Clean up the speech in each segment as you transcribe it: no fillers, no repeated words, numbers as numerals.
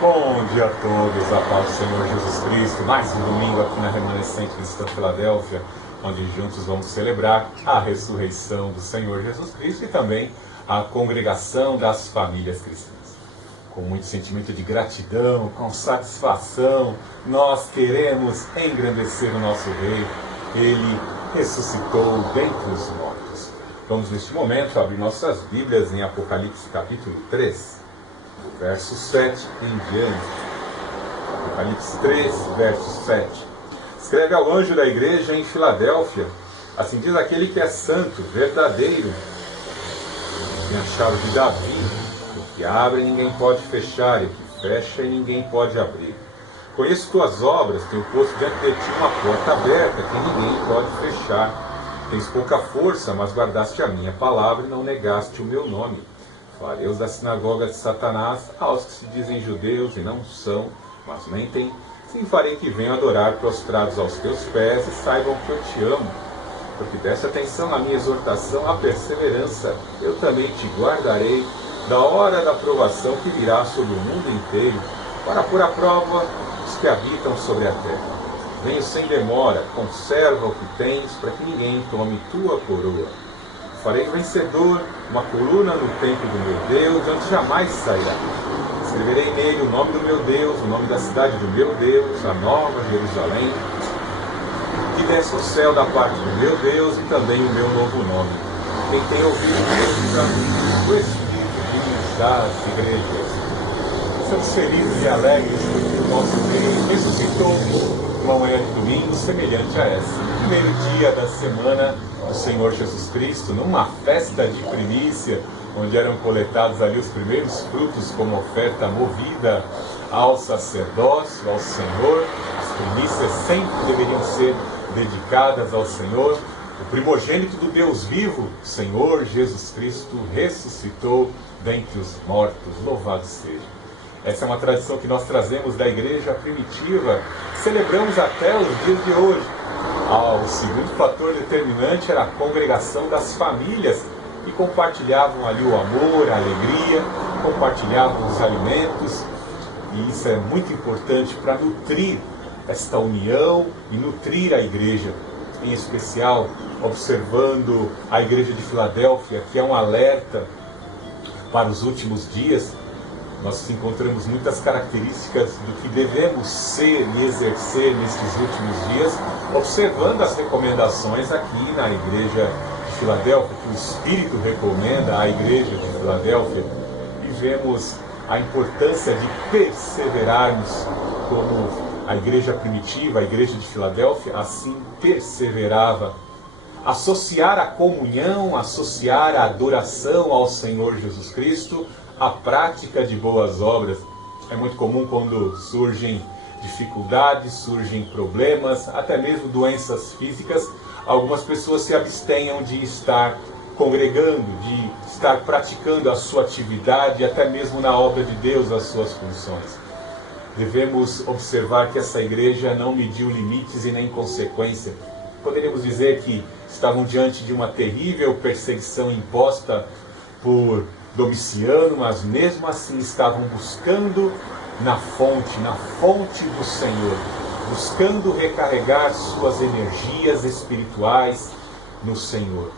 Bom dia a todos, a paz do Senhor Jesus Cristo. Mais um domingo aqui na Remanescente Cristã Filadélfia, onde juntos vamos celebrar a ressurreição do Senhor Jesus Cristo e também a congregação das famílias cristãs. Com muito sentimento de gratidão, com satisfação, nós queremos engrandecer o nosso Rei. Ele ressuscitou dentre os mortos. Vamos neste momento abrir nossas Bíblias em Apocalipse capítulo 3. Verso 7 em diante. Apocalipse 3, verso 7. Escreve ao anjo da igreja em Filadélfia: assim diz aquele que é santo, verdadeiro, tem a chave de Davi, o que abre ninguém pode fechar, e o que fecha ninguém pode abrir. Conheço tuas obras, tenho posto diante de ti uma porta aberta que ninguém pode fechar. Tens pouca força, mas guardaste a minha palavra e não negaste o meu nome. Fariseus da sinagoga de Satanás, aos que se dizem judeus e não são, mas mentem, sim, farei que venham adorar prostrados aos teus pés e saibam que eu te amo. Porque deste atenção à minha exortação, à perseverança, eu também te guardarei da hora da provação que virá sobre o mundo inteiro, para pôr à prova os que habitam sobre a terra. Venho sem demora, conserva o que tens, para que ninguém tome tua coroa. Farei vencedor uma coluna no templo do meu Deus, onde jamais sairá. Escreverei nele o nome do meu Deus, o nome da cidade do meu Deus, a nova Jerusalém, que desce ao céu da parte do meu Deus, e também o meu novo nome. Quem tem ouvido, ouça o Espírito das igrejas. Estamos felizes e alegres porque o nosso Deus ressuscitou uma manhã de domingo semelhante a essa. Primeiro dia da semana do Senhor Jesus Cristo, numa festa de primícia, onde eram coletados ali os primeiros frutos como oferta movida ao sacerdócio, ao Senhor. As primícias sempre deveriam ser dedicadas ao Senhor. O primogênito do Deus vivo, Senhor Jesus Cristo, ressuscitou dentre os mortos. Louvado seja! Essa é uma tradição que nós trazemos da igreja primitiva, celebramos até os dias de hoje. O segundo fator determinante era a congregação das famílias, que compartilhavam ali o amor, a alegria, compartilhavam os alimentos, e isso é muito importante para nutrir esta união e nutrir a igreja, em especial observando a igreja de Filadélfia, que é um alerta para os últimos dias. Nós encontramos muitas características do que devemos ser e exercer nestes últimos dias, observando as recomendações aqui na igreja de Filadélfia, que o Espírito recomenda à igreja de Filadélfia, e vemos a importância de perseverarmos como a igreja primitiva, a igreja de Filadélfia, assim perseverava. Associar a comunhão, associar a adoração ao Senhor Jesus Cristo, a prática de boas obras. É muito comum quando surgem dificuldades, surgem problemas, até mesmo doenças físicas, algumas pessoas se abstenham de estar congregando, de estar praticando a sua atividade, até mesmo na obra de Deus, as suas funções. Devemos observar que essa igreja não mediu limites e nem consequência. Poderíamos dizer que estavam diante de uma terrível perseguição imposta por Domiciano, mas mesmo assim estavam buscando na fonte do Senhor, buscando recarregar suas energias espirituais no Senhor.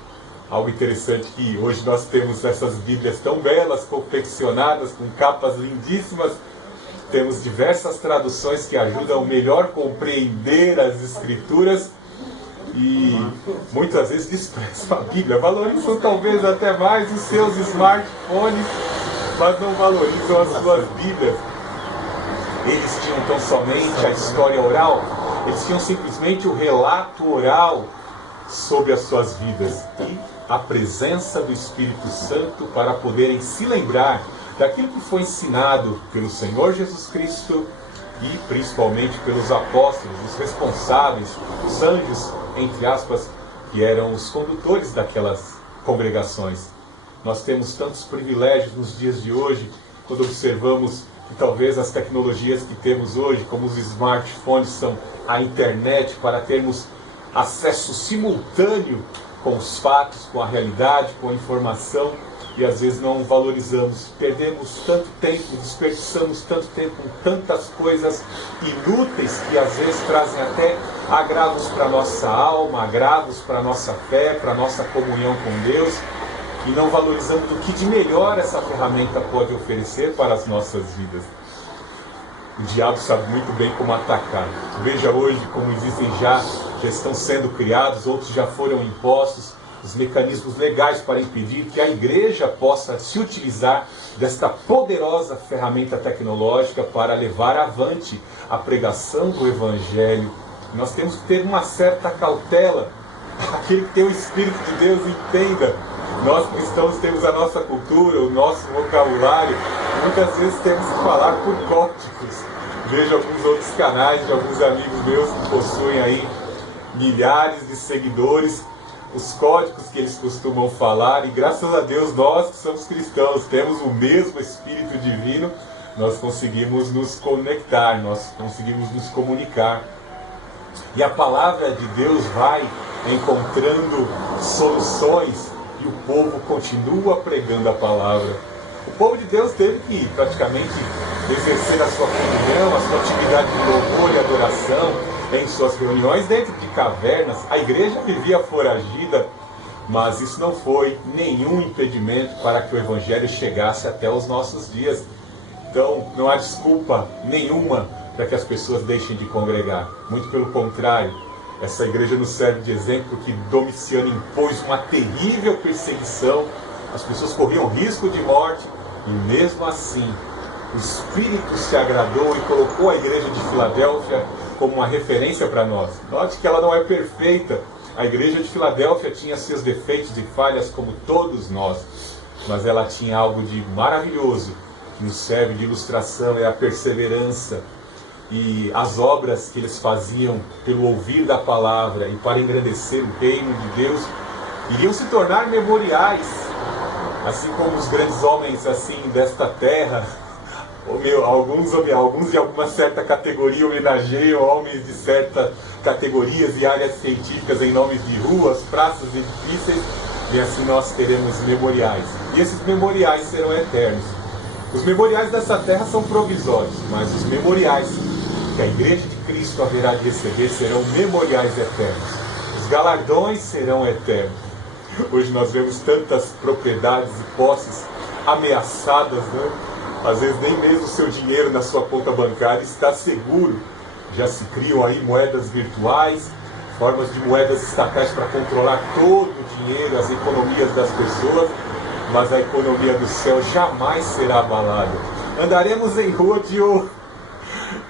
Algo interessante que hoje nós temos essas Bíblias tão belas, confeccionadas, com capas lindíssimas. Temos diversas traduções que ajudam melhor a compreender as Escrituras, e muitas vezes desprezam a Bíblia, valorizam talvez até mais os seus smartphones, mas não valorizam as suas Bíblias. Eles tinham tão somente a história oral, eles tinham simplesmente o relato oral sobre as suas vidas e a presença do Espírito Santo para poderem se lembrar daquilo que foi ensinado pelo Senhor Jesus Cristo e principalmente pelos apóstolos, os responsáveis, os anjos, entre aspas, que eram os condutores daquelas congregações. Nós temos tantos privilégios nos dias de hoje, quando observamos que talvez as tecnologias que temos hoje, como os smartphones, são a internet, para termos acesso simultâneo com os fatos, com a realidade, com a informação. e às vezes não valorizamos. Perdemos tanto tempo, desperdiçamos tanto tempo com tantas coisas inúteis que às vezes trazem até agravos para a nossa alma, agravos para a nossa fé, para a nossa comunhão com Deus, e não valorizamos o que de melhor essa ferramenta pode oferecer para as nossas vidas. O diabo sabe muito bem como atacar. Veja hoje como existem já estão sendo criados, outros já foram impostos, os mecanismos legais para impedir que a igreja possa se utilizar desta poderosa ferramenta tecnológica para levar avante a pregação do Evangelho. Nós temos que ter uma certa cautela. Aquele que tem o Espírito de Deus entenda. Nós cristãos temos a nossa cultura, o nosso vocabulário, muitas vezes temos que falar por códigos. Vejo alguns outros canais de alguns amigos meus que possuem aí milhares de seguidores, os códigos que eles costumam falar, e graças a Deus nós que somos cristãos, temos o mesmo Espírito Divino, nós conseguimos nos conectar, nós conseguimos nos comunicar. E a palavra de Deus vai encontrando soluções e o povo continua pregando a palavra. O povo de Deus teve que praticamente exercer a sua comunhão, a sua atividade de louvor e adoração em suas reuniões dentro de cavernas. A igreja vivia foragida, mas isso não foi nenhum impedimento para que o Evangelho chegasse até os nossos dias. Então não há desculpa nenhuma para que as pessoas deixem de congregar. Muito pelo contrário, essa igreja nos serve de exemplo que Domiciano impôs uma terrível perseguição, as pessoas corriam risco de morte, e mesmo assim o Espírito se agradou e colocou a igreja de Filadélfia como uma referência para nós. Note que ela não é perfeita. A igreja de Filadélfia tinha seus defeitos e falhas como todos nós, mas ela tinha algo de maravilhoso que nos serve de ilustração, é a perseverança. E as obras que eles faziam pelo ouvir da palavra e para engrandecer o reino de Deus iriam se tornar memoriais, assim como os grandes homens assim desta terra. Alguns de alguma certa categoria homenageiam homens de certas categorias e áreas científicas em nomes de ruas, praças e edifícios, e assim nós teremos memoriais. E esses memoriais serão eternos. Os memoriais dessa terra são provisórios, mas os memoriais que a Igreja de Cristo haverá de receber serão memoriais eternos. Os galardões serão eternos. Hoje nós vemos tantas propriedades e posses ameaçadas, né? Às vezes nem mesmo o seu dinheiro na sua conta bancária está seguro. Já se criam aí moedas virtuais, formas de moedas estatais para controlar todo o dinheiro, as economias das pessoas, mas a economia do céu jamais será abalada. Andaremos em rua de ouro.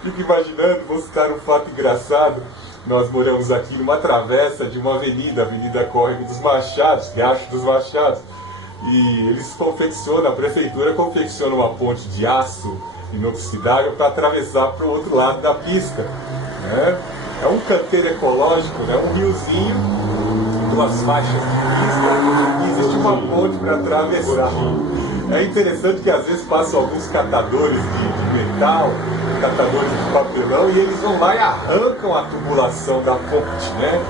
Fico imaginando, vou citar um fato engraçado. Nós moramos aqui numa travessa de uma avenida, a Avenida Córrego dos Machados, Riacho dos Machados. E eles confeccionam, a prefeitura confecciona uma ponte de aço inoxidável para atravessar para o outro lado da pista, né? É um canteiro ecológico, né? Um riozinho, duas faixas de pista, e existe uma ponte para atravessar. É interessante que às vezes passam alguns catadores de metal, catadores de papelão, e eles vão lá e arrancam a tubulação da ponte, né?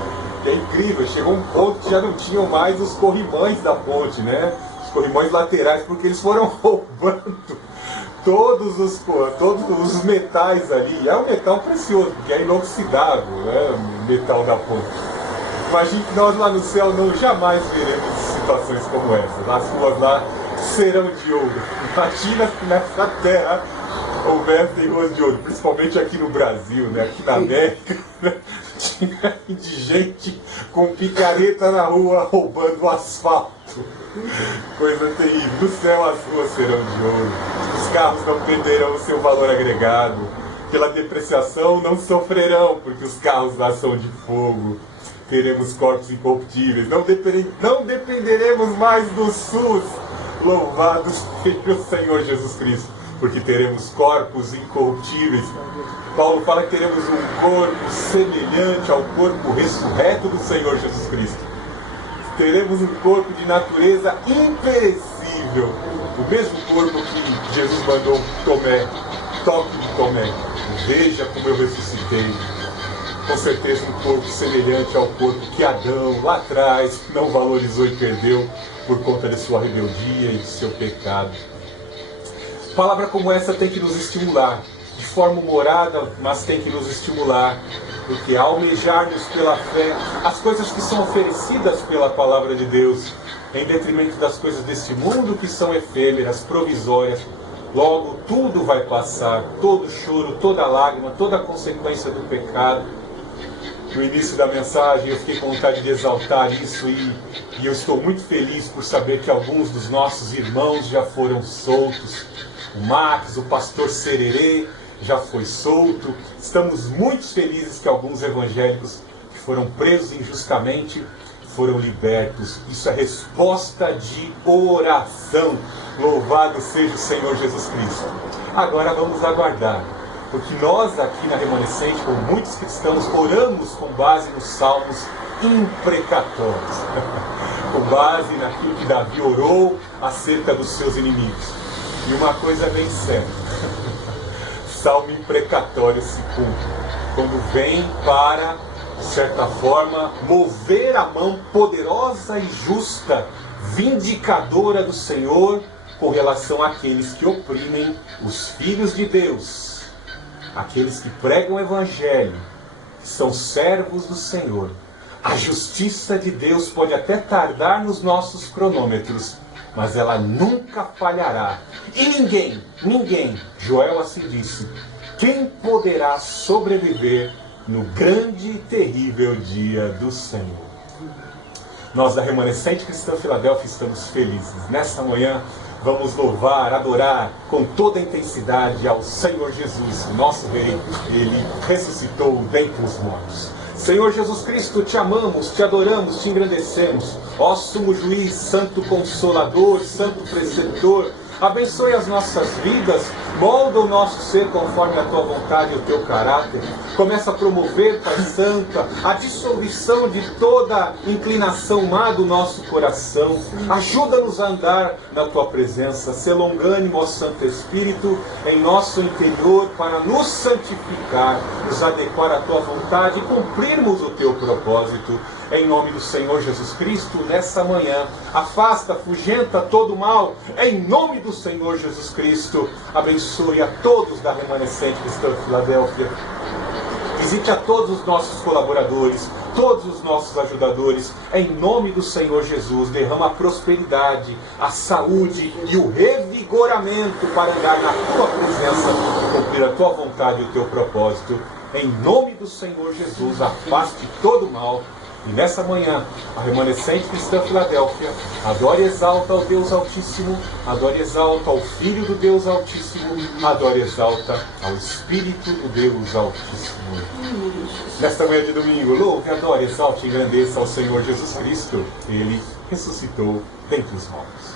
Que é incrível, chegou um ponto que já não tinham mais os corrimões da ponte, né? Os corrimões laterais, porque eles foram roubando todos os metais ali. É um metal precioso, porque é inoxidável, né? O metal da ponte. Imagine que nós lá no céu não jamais veremos situações como essas. As ruas lá serão de ouro. Imagina que nessa terra houvessem ruas de ouro, principalmente aqui no Brasil, né? Aqui na América, né? Tinha de gente com picareta na rua roubando o asfalto. Coisa terrível. No céu as ruas serão de ouro. Os carros não perderão o seu valor agregado. Pela depreciação não sofrerão, porque os carros lá são de fogo. Teremos corpos incorruptíveis. Não dependeremos mais do SUS. Louvado seja o Senhor Jesus Cristo, porque teremos corpos incorruptíveis. Paulo fala que teremos um corpo semelhante ao corpo ressurreto do Senhor Jesus Cristo. Teremos um corpo de natureza imperecível, o mesmo corpo que Jesus mandou Tomé, toque de Tomé, veja como eu ressuscitei. com certeza um corpo semelhante ao corpo que Adão lá atrás não valorizou e perdeu por conta de sua rebeldia e de seu pecado. Palavra como essa tem que nos estimular, de forma humorada, mas tem que nos estimular, porque ao almejarmos pela fé as coisas que são oferecidas pela Palavra de Deus, em detrimento das coisas deste mundo que são efêmeras, provisórias, logo tudo vai passar, todo choro, toda lágrima, toda consequência do pecado. No início da mensagem eu fiquei com vontade de exaltar isso e eu estou muito feliz por saber que alguns dos nossos irmãos já foram soltos. O Max, o pastor Sererê já foi solto. Estamos muito felizes que alguns evangélicos que foram presos injustamente foram libertos. Isso é resposta de oração. Louvado seja o Senhor Jesus Cristo. Agora vamos aguardar, porque nós aqui na Remanescente, como muitos cristãos, oramos com base nos salmos imprecatórios, com base naquilo que Davi orou acerca dos seus inimigos. E uma coisa bem certa, salmo imprecatório se cumpre quando vem para, de certa forma, mover a mão poderosa e justa, vindicadora do Senhor com relação àqueles que oprimem os filhos de Deus, aqueles que pregam o Evangelho, que são servos do Senhor. A justiça de Deus pode até tardar nos nossos cronômetros, mas ela nunca falhará. E ninguém, Joel assim disse, quem poderá sobreviver no grande e terrível dia do Senhor? Nós da Remanescente Cristã Filadélfia estamos felizes. Nesta manhã vamos louvar, adorar com toda a intensidade ao Senhor Jesus, nosso Rei. Ele ressuscitou dentre os mortos. Senhor Jesus Cristo, te amamos, te adoramos, te engrandecemos. Ó sumo juiz, santo consolador, santo preceptor, abençoe as nossas vidas, molda o nosso ser conforme a tua vontade e o teu caráter. Começa a promover, Pai Santo, a dissolução de toda inclinação má do nosso coração. Ajuda-nos a andar na tua presença. Sê longânimo, ó Santo Espírito, em nosso interior para nos santificar, nos adequar à tua vontade e cumprirmos o teu propósito. Em nome do Senhor Jesus Cristo, nessa manhã, afasta, afugenta todo o mal. Em nome do Senhor Jesus Cristo, abençoe a todos da Remanescente Cristã Filadélfia. Visite a todos os nossos colaboradores, todos os nossos ajudadores. Em nome do Senhor Jesus, derrama a prosperidade, a saúde e o revigoramento para andar na tua presença e cumprir a tua vontade e o teu propósito. Em nome do Senhor Jesus, afaste todo o mal. E nessa manhã, a Remanescente Cristã Filadélfia adora e exalta ao Deus Altíssimo, adora e exalta ao Filho do Deus Altíssimo, adora e exalta ao Espírito do Deus Altíssimo. Nesta manhã de domingo, louve, adore, exalte e engrandeça ao Senhor Jesus Cristo. Ele ressuscitou dentre os mortos.